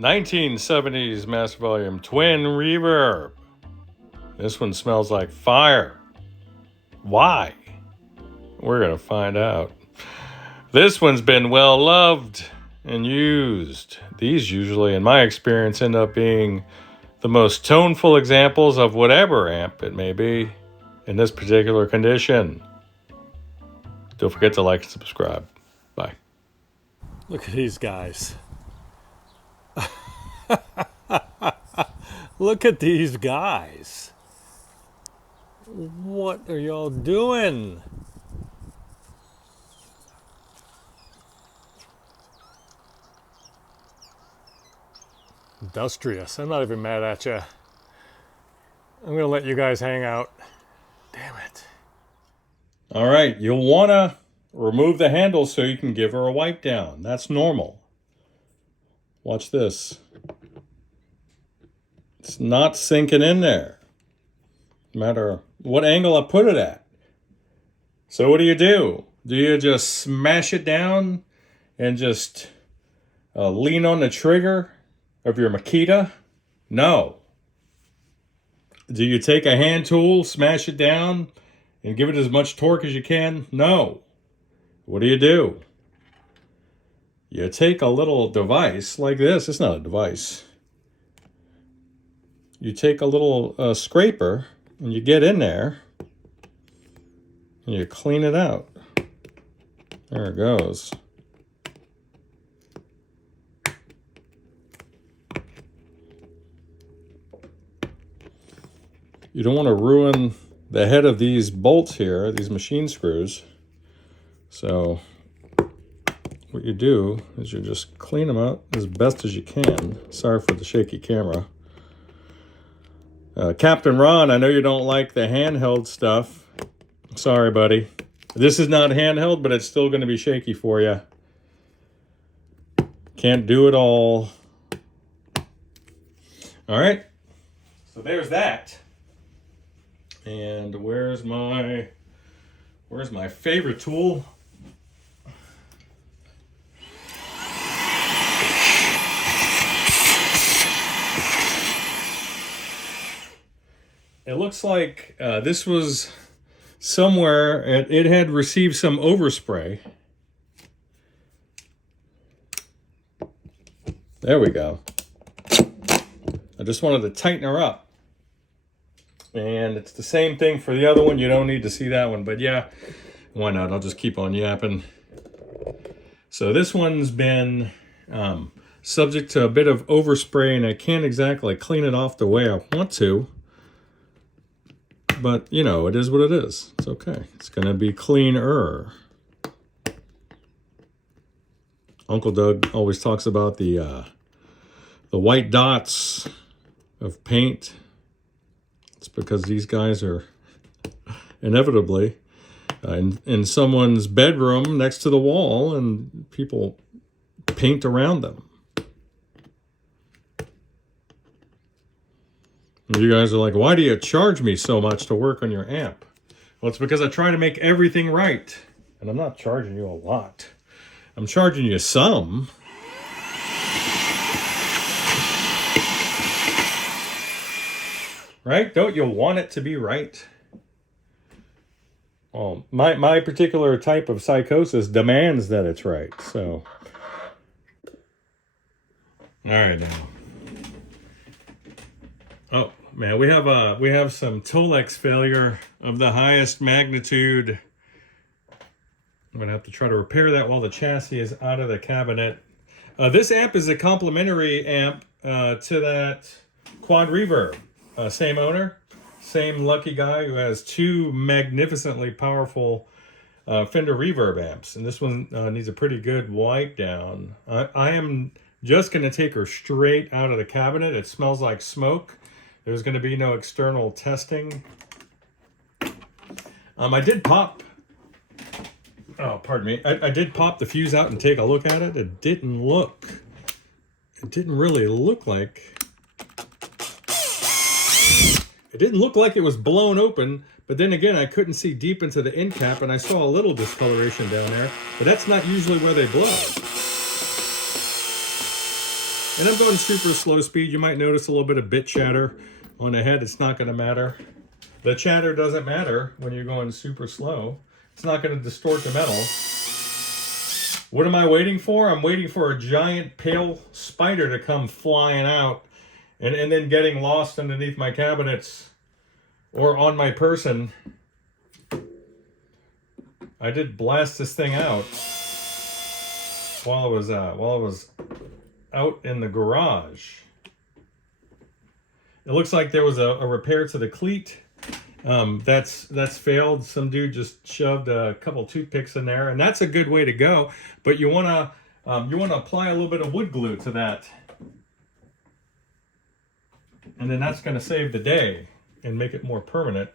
1970s master volume Twin Reverb. This one smells like fire. Why? We're going to find out. This one's been well loved and used. These usually, in my experience, end up being the most toneful examples of whatever amp it may be in this particular condition. Don't forget to like and subscribe. Bye. Look at these guys. Look at these guys. What are y'all doing? Industrious. I'm not even mad at you. I'm gonna let you guys hang out. Damn it. All right, you'll want to remove the handle so you can give her a wipe down. That's normal. Watch this. It's not sinking in there, no matter what angle I put it at. So what do? Do you just smash it down and just lean on the trigger of your Makita? No. Do you take a hand tool, smash it down, and give it as much torque as you can? No. What do? You take a little device like this. It's not a device. You take a little scraper and you get in there and you clean it out. There it goes. You don't want to ruin the head of these bolts here, these machine screws. So what you do is you just clean them out as best as you can. Sorry for the shaky camera. Captain Ron, I know you don't like the handheld stuff. Sorry, buddy. This is not handheld, but it's still going to be shaky for you. Can't do it all. All right. So there's that. And where's my favorite tool? It looks like this was somewhere, it had received some overspray. There we go. I just wanted to tighten her up. And it's the same thing for the other one. You don't need to see that one, but yeah, why not? I'll just keep on yapping. So this one's been subject to a bit of overspray, and I can't exactly clean it off the way I want to. But, you know, it is what it is. It's okay. It's going to be cleaner. Uncle Doug always talks about the white dots of paint. It's because these guys are inevitably in someone's bedroom next to the wall, and people paint around them. You guys are like, why do you charge me so much to work on your amp? Well, it's because I try to make everything right. And I'm not charging you a lot. I'm charging you some. Right? Don't you want it to be right? Well, my particular type of psychosis demands that it's right. So, all right now. Oh man, we have some Tolex failure of the highest magnitude. I'm gonna have to try to repair that while the chassis is out of the cabinet. This amp is a complementary amp to that Quad Reverb. Same owner, same lucky guy who has two magnificently powerful Fender Reverb amps. And this one needs a pretty good wipe down. I am just going to take her straight out of the cabinet. It smells like smoke. There's going to be no external testing. I did pop... Oh, pardon me. I did pop the fuse out and take a look at it. It didn't really look like... It didn't look like it was blown open, but then again, I couldn't see deep into the end cap, and I saw a little discoloration down there, but that's not usually where they blow. And I'm going super slow speed. You might notice a little bit of bit chatter on the head. It's not going to matter. The chatter doesn't matter when you're going super slow. It's not going to distort the metal. What am I waiting for? I'm waiting for a giant pale spider to come flying out and then getting lost underneath my cabinets or on my person. I did blast this thing out while I was out in the garage. It looks like there was a repair to the cleat. That's failed. Some dude just shoved a couple toothpicks in there, and that's a good way to go. But you wanna apply a little bit of wood glue to that, and then that's gonna save the day and make it more permanent.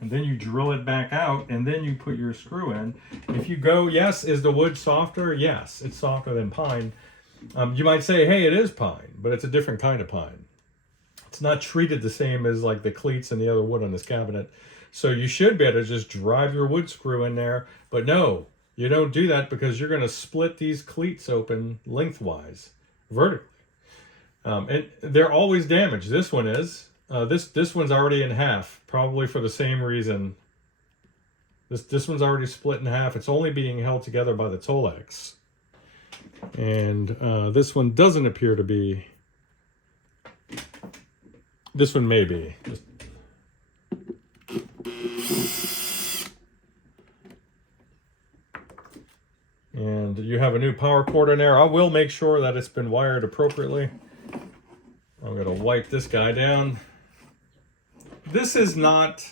And then you drill it back out, and then you put your screw in. If you go, yes, is the wood softer? Yes, it's softer than pine. You might say, hey, it is pine, but it's a different kind of pine. It's not treated the same as like the cleats and the other wood on this cabinet. So you should be able to just drive your wood screw in there. But no, you don't do that because you're going to split these cleats open lengthwise, vertically. And they're always damaged. This one is. This one's already in half, probably for the same reason. This one's already split in half. It's only being held together by the Tolex. And this one doesn't appear to be. This one may be. And you have a new power cord in there. I will make sure that it's been wired appropriately. I'm going to wipe this guy down. This is not,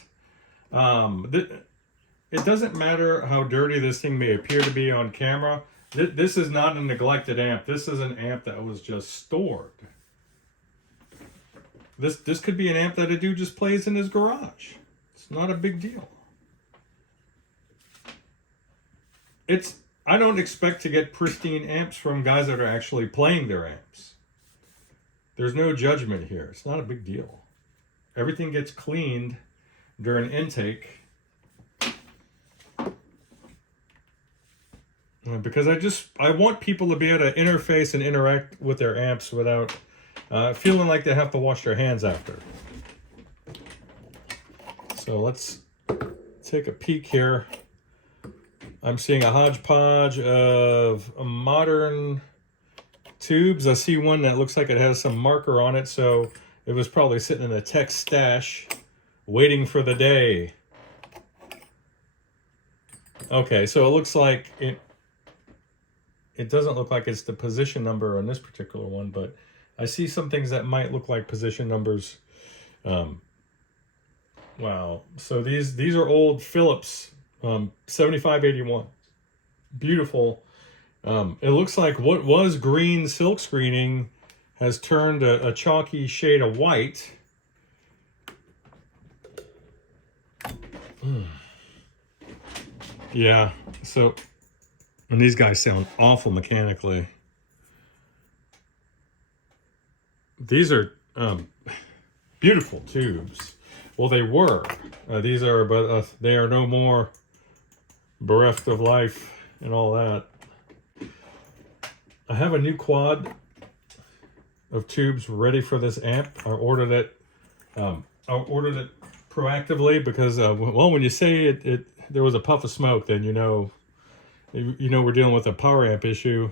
it doesn't matter how dirty this thing may appear to be on camera. This is not a neglected amp. This is an amp that was just stored. This could be an amp that a dude just plays in his garage. It's not a big deal. I don't expect to get pristine amps from guys that are actually playing their amps. There's no judgment here. It's not a big deal. Everything gets cleaned during intake. Because I want people to be able to interface and interact with their amps without feeling like they have to wash their hands after. So let's take a peek here. I'm seeing a hodgepodge of modern tubes. I see one that looks like it has some marker on it, so it was probably sitting in a tech stash waiting for the day. Okay, so it looks like it doesn't look like it's the position number on this particular one, but I see some things that might look like position numbers. Wow. So these are old Philips 7581. Beautiful. It looks like what was green silk screening has turned a chalky shade of white. Yeah, so, and these guys sound awful mechanically. These are beautiful tubes. Well, they were. These are, but they are no more, bereft of life and all that. I have a new quad of tubes ready for this amp. I ordered it proactively because, well, when you say there was a puff of smoke, then you know we're dealing with a power amp issue.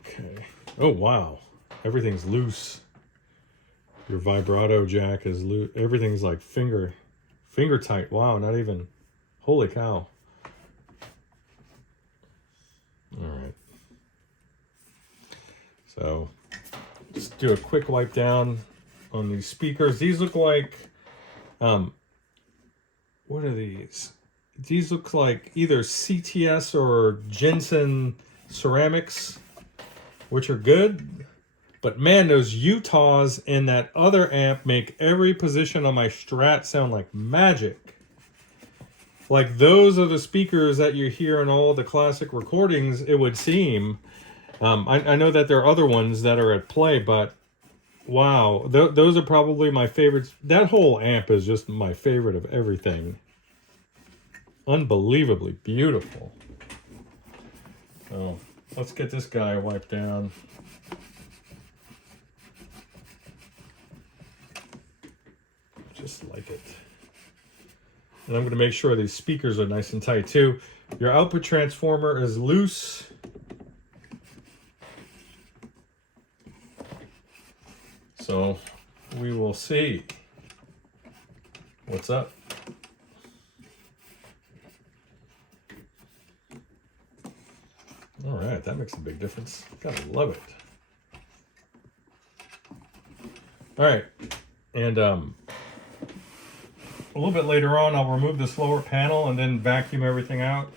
Okay. Oh wow, everything's loose. Your vibrato jack is loose. Everything's like finger tight. Wow, not even. Holy cow. All right. So just do a quick wipe down on these speakers. These look like, what are these? These look like either CTS or Jensen ceramics, which are good. But man, those Utahs and that other amp make every position on my Strat sound like magic. Like those are the speakers that you hear in all the classic recordings, it would seem. I know that there are other ones that are at play, but wow, those are probably my favorites. That whole amp is just my favorite of everything. Unbelievably beautiful. So let's get this guy wiped down. Just like it. And I'm going to make sure these speakers are nice and tight too. Your output transformer is loose. So we will see what's up. All right, that makes a big difference. Gotta love it. All right, and a little bit later on, I'll remove this lower panel and then vacuum everything out.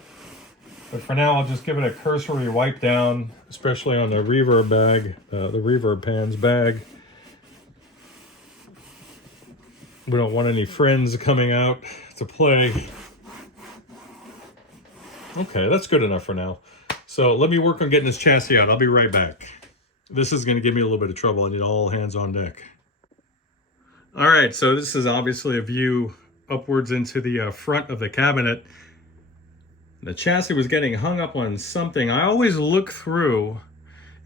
But for now, I'll just give it a cursory wipe down, especially on the reverb bag, the reverb pans bag. We don't want any friends coming out to play. Okay, that's good enough for now. So let me work on getting this chassis out. I'll be right back. This is going to give me a little bit of trouble. I need all hands on deck. All right, so this is obviously a view upwards into the front of the cabinet. The chassis was getting hung up on something. I always look through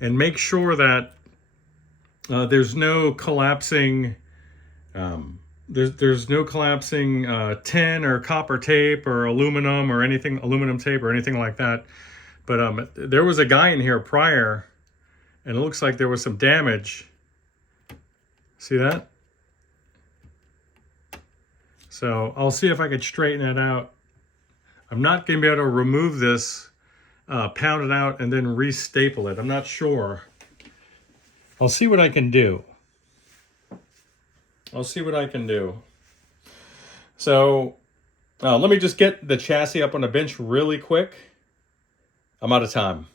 and make sure that there's no collapsing there's no collapsing tin or copper tape or aluminum or anything, aluminum tape or anything like that. But there was a guy in here prior, and it looks like there was some damage. See that? So I'll see if I can straighten it out. I'm not going to be able to remove this, pound it out, and then restaple it. I'm not sure. I'll see what I can do. I'll see what I can do. So let me just get the chassis up on the bench really quick. I'm out of time.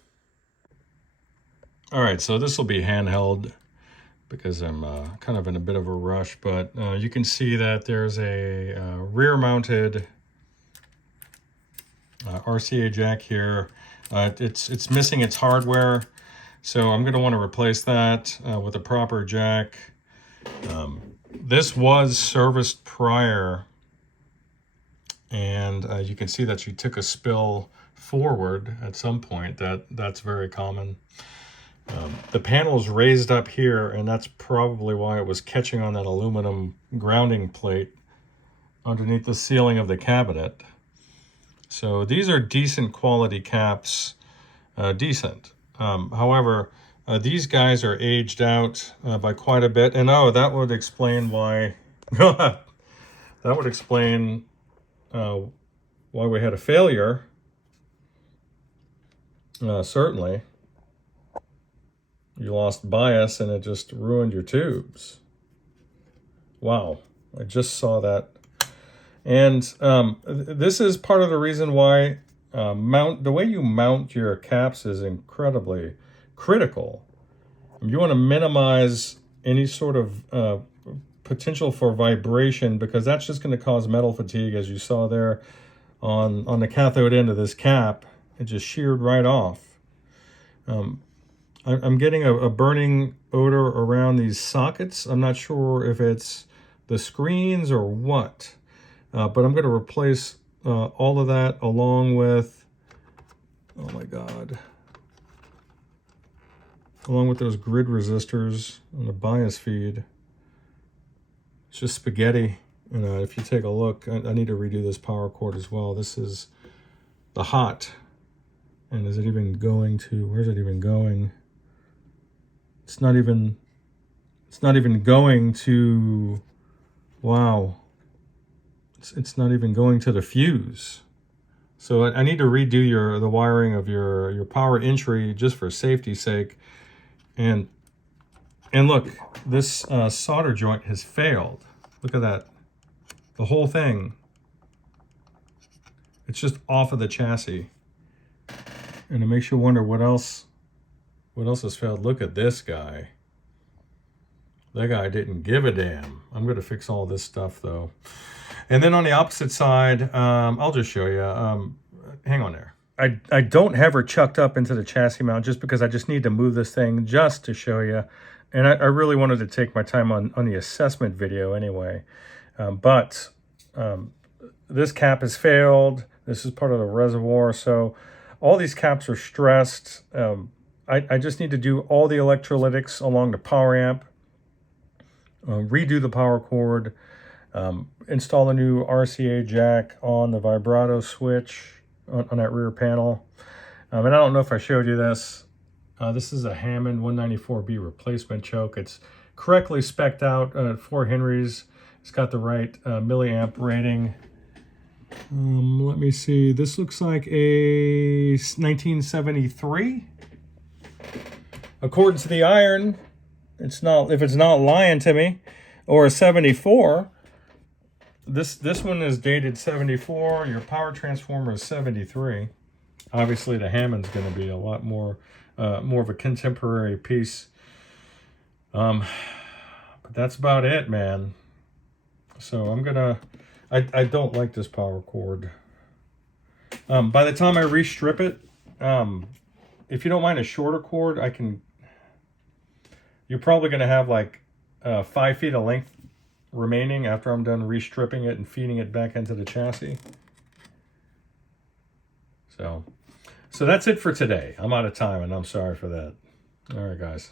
All right, so this will be handheld because I'm kind of in a bit of a rush, but you can see that there's a rear-mounted RCA jack here. It's missing its hardware, so I'm going to want to replace that with a proper jack. This was serviced prior, and you can see that you took a spill forward at some point. That's very common. The panel is raised up here, and that's probably why it was catching on that aluminum grounding plate underneath the ceiling of the cabinet. So these are decent quality caps, decent. However, these guys are aged out by quite a bit, and that would explain why. That would explain why we had a failure. Certainly. You lost bias and it just ruined your tubes. Wow, I just saw that. And this is part of the reason why the way you mount your caps is incredibly critical. You want to minimize any sort of potential for vibration, because that's just going to cause metal fatigue, as you saw there on the cathode end of this cap. It just sheared right off. I'm getting a burning odor around these sockets. I'm not sure if it's the screens or what, but I'm going to replace all of that along with, oh my God, along with those grid resistors on the bias feed. It's just spaghetti. And if you take a look, I need to redo this power cord as well. This is the hot. And is it even going to, where's it even going? It's not even going to, wow. It's not even going to the fuse. So I need to redo the wiring of your power entry just for safety's sake. And look, this solder joint has failed. Look at that. The whole thing. It's just off of the chassis. And it makes you wonder what else has failed. Look at this guy. That guy didn't give a damn. I'm going to fix all this stuff though. And then on the opposite side, I'll just show you. Hang on there. I don't have her chucked up into the chassis mount just because I just need to move this thing just to show you. And I really wanted to take my time on the assessment video anyway. But this cap has failed. This is part of the reservoir. So all these caps are stressed. I just need to do all the electrolytics along the power amp, redo the power cord, install a new RCA jack on the vibrato switch on that rear panel. And I don't know if I showed you this. This is a Hammond 194B replacement choke. It's correctly spec'd out at 4 Henrys. It's got the right milliamp rating. Let me see. This looks like a 1973. According to the iron, it's not. If it's not lying to me, or a 74. This one is dated 74. Your power transformer is 73. Obviously, the Hammond's going to be a lot more of a contemporary piece. But that's about it, man. So I'm gonna. I don't like this power cord. By the time I restrip it, if you don't mind a shorter cord, I can. You're probably gonna have like 5 feet of length remaining after I'm done restripping it and feeding it back into the chassis. So that's it for today. I'm out of time, and I'm sorry for that. All right, guys.